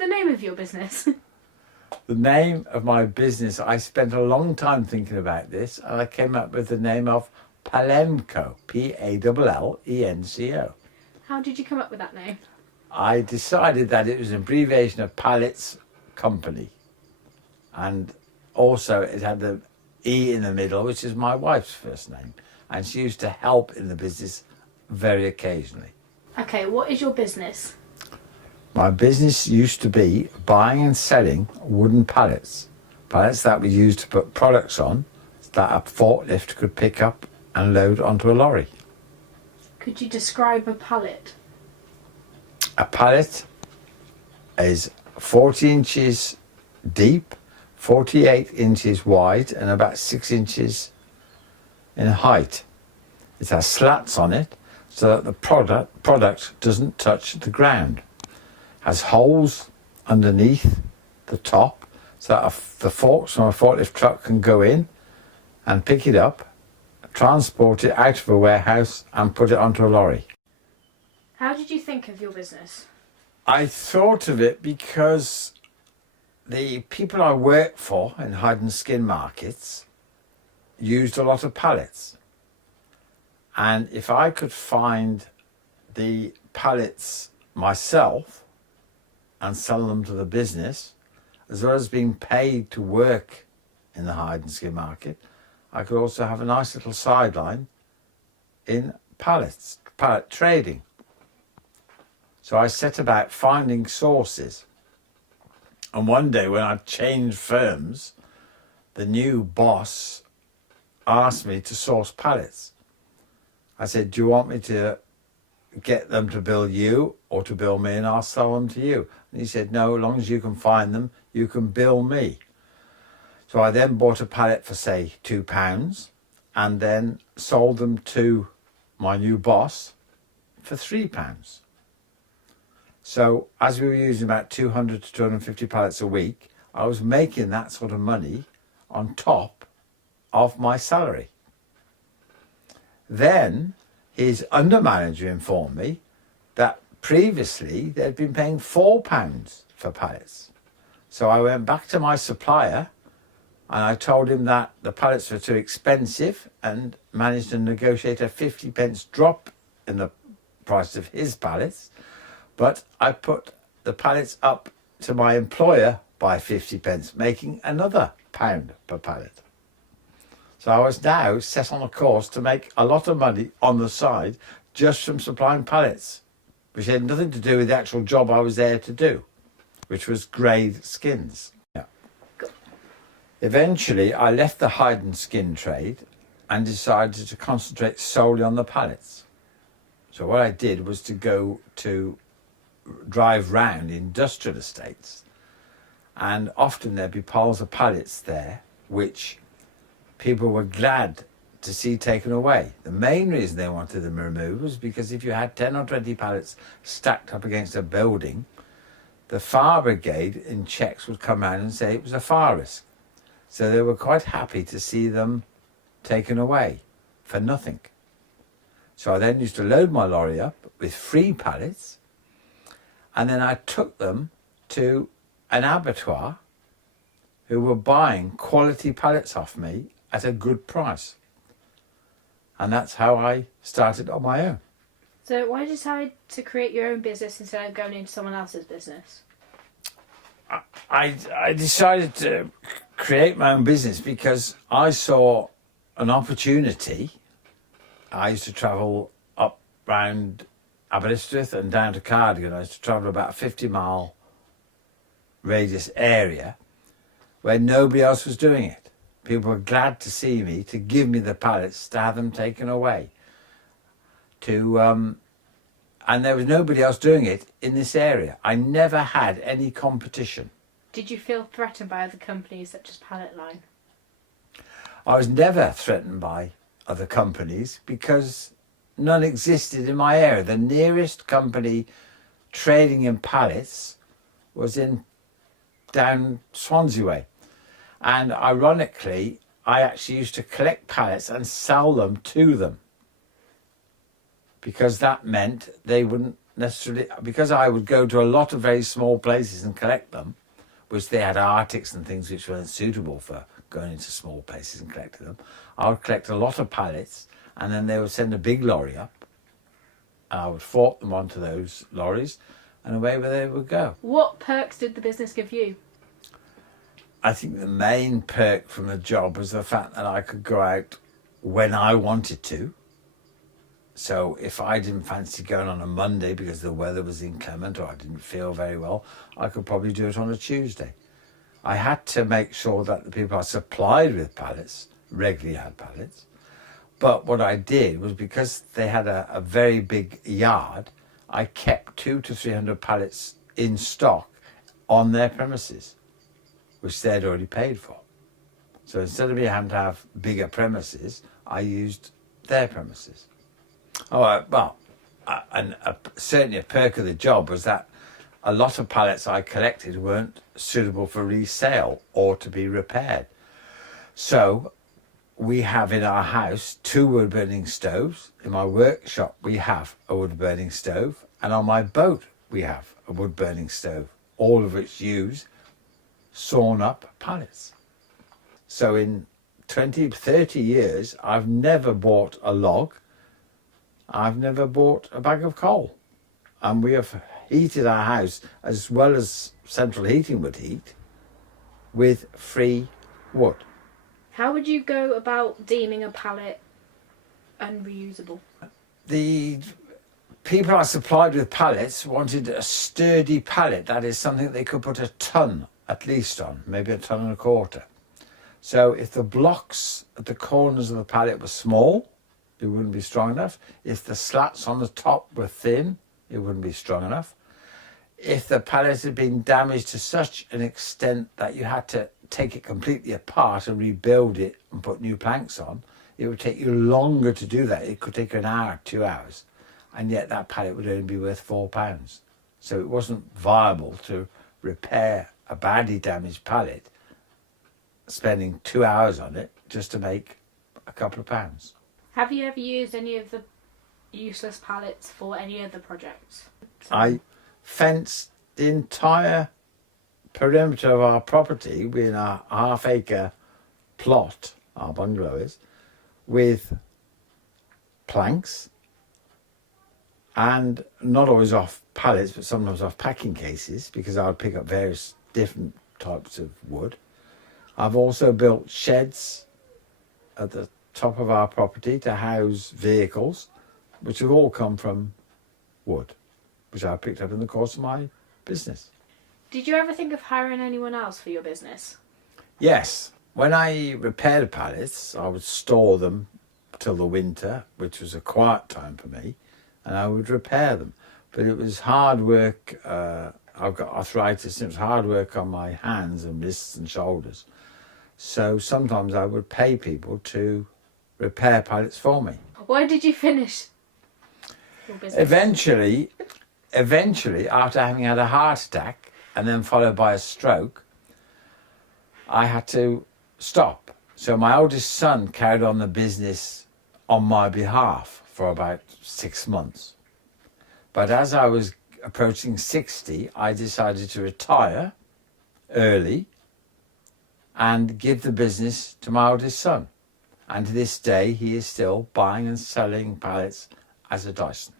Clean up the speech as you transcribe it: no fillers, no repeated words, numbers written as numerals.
the name of your business? The name of my business, I spent a long time thinking about this, and I came up with the name of Pallenco, Pallenco. How did you come up with that name? I decided that it was an abbreviation of Pallets Company, and also it had the E in the middle, which is my wife's first name, and she used to help in the business very occasionally. Okay, what is your business? My business used to be buying and selling wooden pallets that we used to put products on that a forklift could pick up and load onto a lorry. Could you describe a pallet? A pallet is 40 inches deep, 48 inches wide, and about 6 inches in height. It has slats on it so that the product doesn't touch the ground. Has holes underneath the top so that the forks from a forklift truck can go in and pick it up, transport it out of a warehouse and put it onto a lorry. How did you think of your business? I thought of it because the people I work for in hide and skin markets used a lot of pallets. And if I could find the pallets myself and sell them to the business, as well as being paid to work in the hide and skin market, I could also have a nice little sideline in pallet trading. So I set about finding sources. And one day when I changed firms, the new boss asked me to source pallets. I said, do you want me to get them to bill you or to bill me and I'll sell them to you? And he said, no, as long as you can find them, you can bill me. So I then bought a pallet for, say, £2 and then sold them to my new boss for £3. So as we were using about 200 to 250 pallets a week, I was making that sort of money on top of my salary. Then his under-manager informed me that previously they'd been paying £4 for pallets. So I went back to my supplier and I told him that the pallets were too expensive and managed to negotiate a 50p drop in the price of his pallets. But I put the pallets up to my employer by 50p, making another £1 per pallet. So I was now set on a course to make a lot of money on the side just from supplying pallets, which had nothing to do with the actual job I was there to do, which was grade skins. Yeah. Eventually, I left the hide and skin trade and decided to concentrate solely on the pallets. So what I did was to go to drive round industrial estates, and often there'd be piles of pallets there which people were glad to see taken away. The main reason they wanted them removed was because if you had 10 or 20 pallets stacked up against a building, the fire brigade in checks would come around and say it was a fire risk. So they were quite happy to see them taken away for nothing. So I then used to load my lorry up with free pallets, and then I took them to an abattoir who were buying quality pallets off me at a good price. And that's how I started on my own. So why did you decide to create your own business instead of going into someone else's business? I decided to create my own business because I saw an opportunity. I used to travel up round Aberystwyth and down to Cardigan. I used to travel about a 50-mile radius area where nobody else was doing it. People were glad to see me, to give me the pallets, to have them taken away. And there was nobody else doing it in this area. I never had any competition. Did you feel threatened by other companies such as Pallet Line? I was never threatened by other companies because none existed in my area. The nearest company trading in pallets was down Swansea way. And ironically, I actually used to collect pallets and sell them to them, because that meant they wouldn't necessarily, because I would go to a lot of very small places and collect them, which they had arctics and things which weren't suitable for going into small places and collecting them. I would collect a lot of pallets, and then they would send a big lorry up, and I would fork them onto those lorries, and away they would go. What perks did the business give you? I think the main perk from the job was the fact that I could go out when I wanted to. So if I didn't fancy going on a Monday because the weather was inclement or I didn't feel very well, I could probably do it on a Tuesday. I had to make sure that the people I supplied with pallets regularly had pallets. But what I did was, because they had a very big yard, I kept 200 to 300 pallets in stock on their premises, which they'd already paid for. So instead of me having to have bigger premises, I used their premises. Certainly a perk of the job was that a lot of pallets I collected weren't suitable for resale or to be repaired. So we have in our house 2 wood-burning stoves. In my workshop we have a wood-burning stove, and on my boat we have a wood-burning stove, all of which use sawn-up pallets. So in 20, 30 years, I've never bought a log. I've never bought a bag of coal. And we have heated our house, as well as central heating would heat, with free wood. How would you go about deeming a pallet unreusable? The people I supplied with pallets wanted a sturdy pallet. That is something they could put a ton at least on, maybe 1.25 tons. So if the blocks at the corners of the pallet were small, it wouldn't be strong enough. If the slats on the top were thin, it wouldn't be strong enough. If the pallet had been damaged to such an extent that you had to take it completely apart and rebuild it and put new planks on, it would take you longer to do that. It could take an hour, 2 hours, and yet that pallet would only be worth £4. So it wasn't viable to repair a badly damaged pallet, spending 2 hours on it just to make a couple of pounds. Have you ever used any of the useless pallets for any other projects? I fenced the entire perimeter of our property within a half-acre plot, our bungalow is, with planks, and not always off pallets, but sometimes off packing cases, because I would pick up various different types of wood. I've also built sheds at the top of our property to house vehicles, which have all come from wood, which I picked up in the course of my business. Did you ever think of hiring anyone else for your business? Yes. When I repaired pallets, I would store them till the winter, which was a quiet time for me, and I would repair them. But it was hard work. I've got arthritis, and it was hard work on my hands and wrists and shoulders. So sometimes I would pay people to repair pallets for me. Why did you finish your business? Eventually, after having had a heart attack and then followed by a stroke, I had to stop. So my oldest son carried on the business on my behalf for about 6 months. But as I was approaching 60, I decided to retire early and give the business to my oldest son. And to this day, he is still buying and selling pallets as a Dyson.